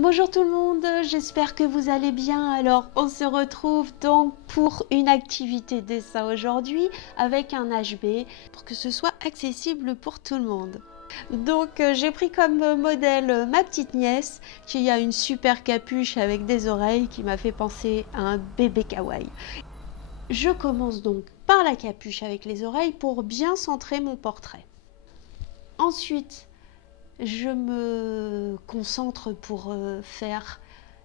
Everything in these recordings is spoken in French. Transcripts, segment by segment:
Bonjour tout le monde, j'espère que vous allez bien. Alors on se retrouve donc pour une activité dessin aujourd'hui avec un HB pour que ce soit accessible pour tout le monde. Donc j'ai pris comme modèle ma petite nièce qui a une super capuche avec des oreilles qui m'a fait penser à un bébé kawaii. Je commence donc par la capuche avec les oreilles pour bien centrer mon portrait. Ensuite, je me concentre pour faire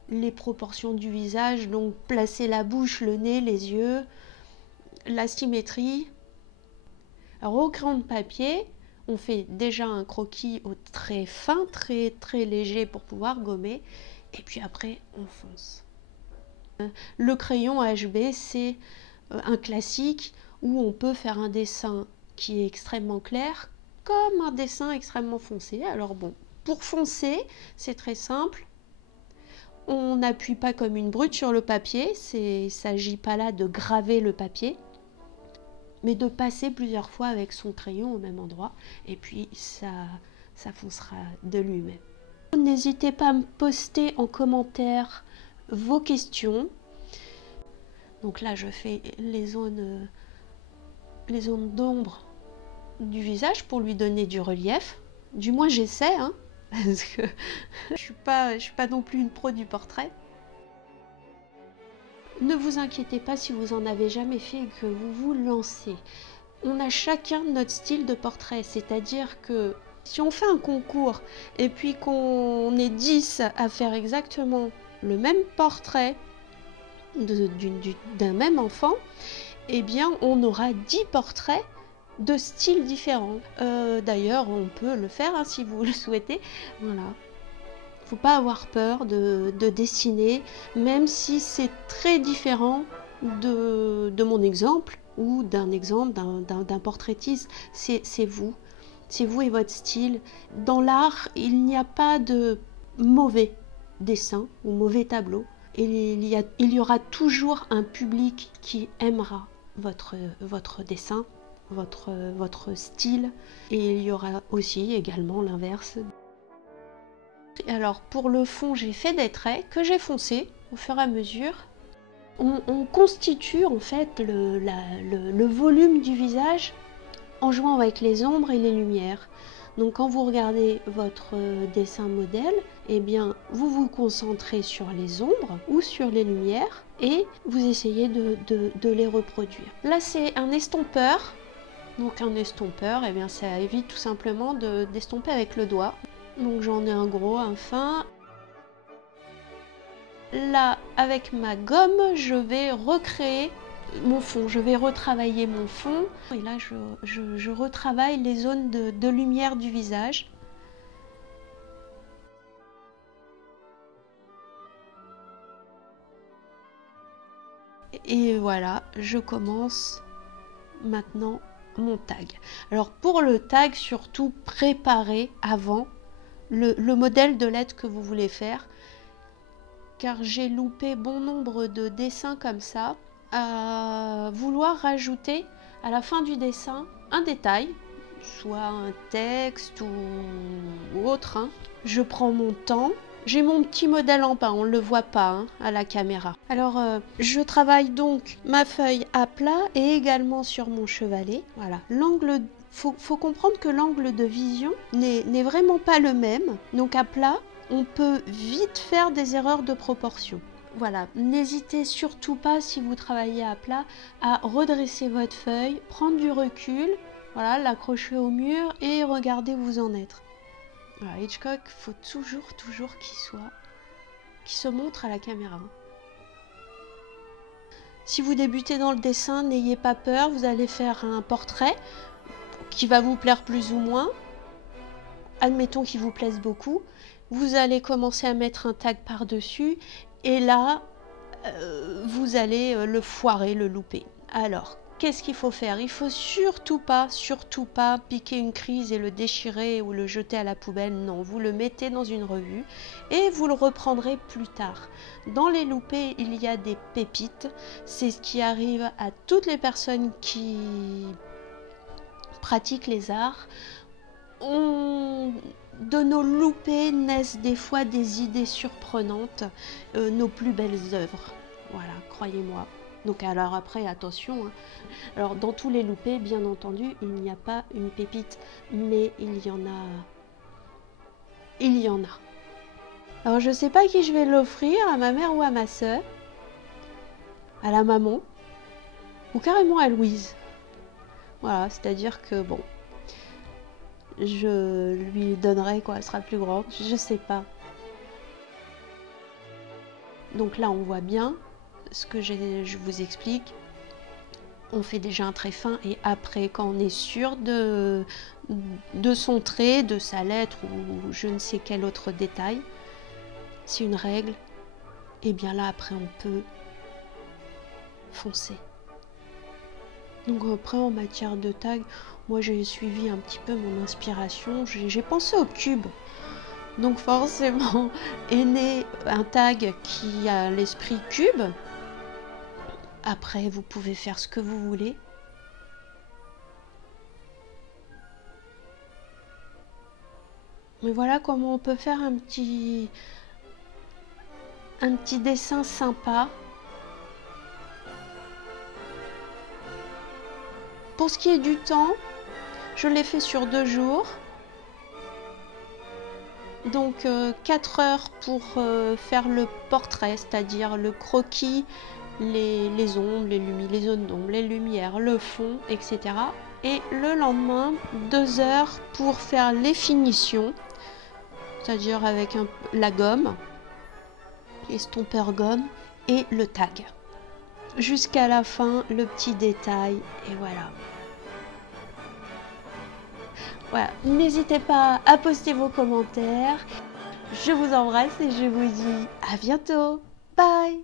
les proportions du visage, donc placer la bouche, le nez, les yeux, la symétrie. Alors au crayon de papier, on fait déjà un croquis au très fin, très léger pour pouvoir gommer, et puis après on fonce. Le crayon HB, c'est un classique où on peut faire un dessin qui est extrêmement clair, comme un dessin extrêmement foncé. Alors bon, pour foncer, c'est très simple. On n'appuie pas comme une brute sur le papier, il ne s'agit pas là de graver le papier, mais de passer plusieurs fois avec son crayon au même endroit, et puis ça foncera de lui-même. N'hésitez pas à me poster en commentaire vos questions. Donc là, je fais les zones d'ombre du visage pour lui donner du relief. Du moins j'essaie, hein, parce que je suis pas non plus une pro du portrait. Ne vous inquiétez pas si vous en avez jamais fait et que vous vous lancez. On a chacun notre style de portrait, c'est-à-dire que si on fait un concours et puis qu'on est 10 à faire exactement le même portrait d'un même enfant, eh bien on aura 10 portraits de styles différents. D'ailleurs, on peut le faire hein, si vous le souhaitez. Voilà. Faut pas avoir peur de dessiner, même si c'est très différent de mon exemple ou d'un exemple d'un portraitiste. C'est vous et votre style. Dans l'art, il n'y a pas de mauvais dessin ou mauvais tableau. Il y aura toujours un public qui aimera votre dessin, votre style, et il y aura aussi également l'inverse. Alors pour le fond, j'ai fait des traits que j'ai foncés au fur et à mesure. On constitue en fait le volume du visage en jouant avec les ombres et les lumières. Donc quand vous regardez votre dessin modèle, eh bien vous vous concentrez sur les ombres ou sur les lumières et vous essayez de les reproduire. Là c'est un estompeur. Donc un estompeur, eh bien ça évite tout simplement d'estomper avec le doigt. Donc j'en ai un gros, un fin. Là, avec ma gomme, je vais recréer mon fond, je vais retravailler mon fond. Et là, je retravaille les zones de lumière du visage. Et voilà, je commence maintenant mon tag. Alors pour le tag, surtout préparez avant le modèle de lettre que vous voulez faire, car j'ai loupé bon nombre de dessins comme ça, à vouloir rajouter à la fin du dessin un détail, soit un texte ou autre. Hein. Je prends mon temps. J'ai mon petit modèle en bas, on ne le voit pas hein, à la caméra. Alors, je travaille donc ma feuille à plat et également sur mon chevalet. Voilà, l'angle, faut comprendre que l'angle de vision n'est vraiment pas le même. Donc à plat, on peut vite faire des erreurs de proportion. Voilà, n'hésitez surtout pas si vous travaillez à plat à redresser votre feuille, prendre du recul, voilà, l'accrocher au mur et regardez où vous en êtes. Voilà, Hitchcock, faut toujours qu'il se montre à la caméra. Si vous débutez dans le dessin, n'ayez pas peur, vous allez faire un portrait qui va vous plaire plus ou moins. Admettons qu'il vous plaise beaucoup. Vous allez commencer à mettre un tag par-dessus et là, vous allez le foirer, le louper. Alors, qu'est-ce qu'il faut faire? Il faut surtout pas piquer une crise et le déchirer ou le jeter à la poubelle. Non, vous le mettez dans une revue et vous le reprendrez plus tard. Dans les loupés, il y a des pépites. C'est ce qui arrive à toutes les personnes qui pratiquent les arts. De nos loupés naissent des fois des idées surprenantes, nos plus belles œuvres. Voilà, croyez-moi. Donc alors après, attention, hein. Alors dans tous les loupés, bien entendu, il n'y a pas une pépite, mais il y en a. Il y en a. Alors je sais pas à qui je vais l'offrir, à ma mère ou à ma soeur, à la maman, ou carrément à Louise. Voilà, c'est-à-dire que bon, je lui donnerai quand elle sera plus grande, je sais pas. Donc là on voit bien ce que je vous explique. On fait déjà un trait fin et après quand on est sûr de son trait, de sa lettre ou je ne sais quel autre détail, c'est une règle, et bien là après on peut foncer. Donc après en matière de tag, moi j'ai suivi un petit peu mon inspiration, j'ai pensé au cube. Donc forcément est né un tag qui a l'esprit cube. Après vous pouvez faire ce que vous voulez. Mais voilà comment on peut faire un petit dessin sympa. Pour ce qui est du temps, je l'ai fait sur 2 jours. Donc 4 heures pour faire le portrait, c'est-à-dire le croquis, les ombres, les zones d'ombre, les lumières, le fond, etc. Et le lendemain, 2 heures pour faire les finitions, c'est-à-dire avec la gomme, l'estompeur gomme et le tag. Jusqu'à la fin, le petit détail, et voilà. Voilà, n'hésitez pas à poster vos commentaires. Je vous embrasse et je vous dis à bientôt. Bye!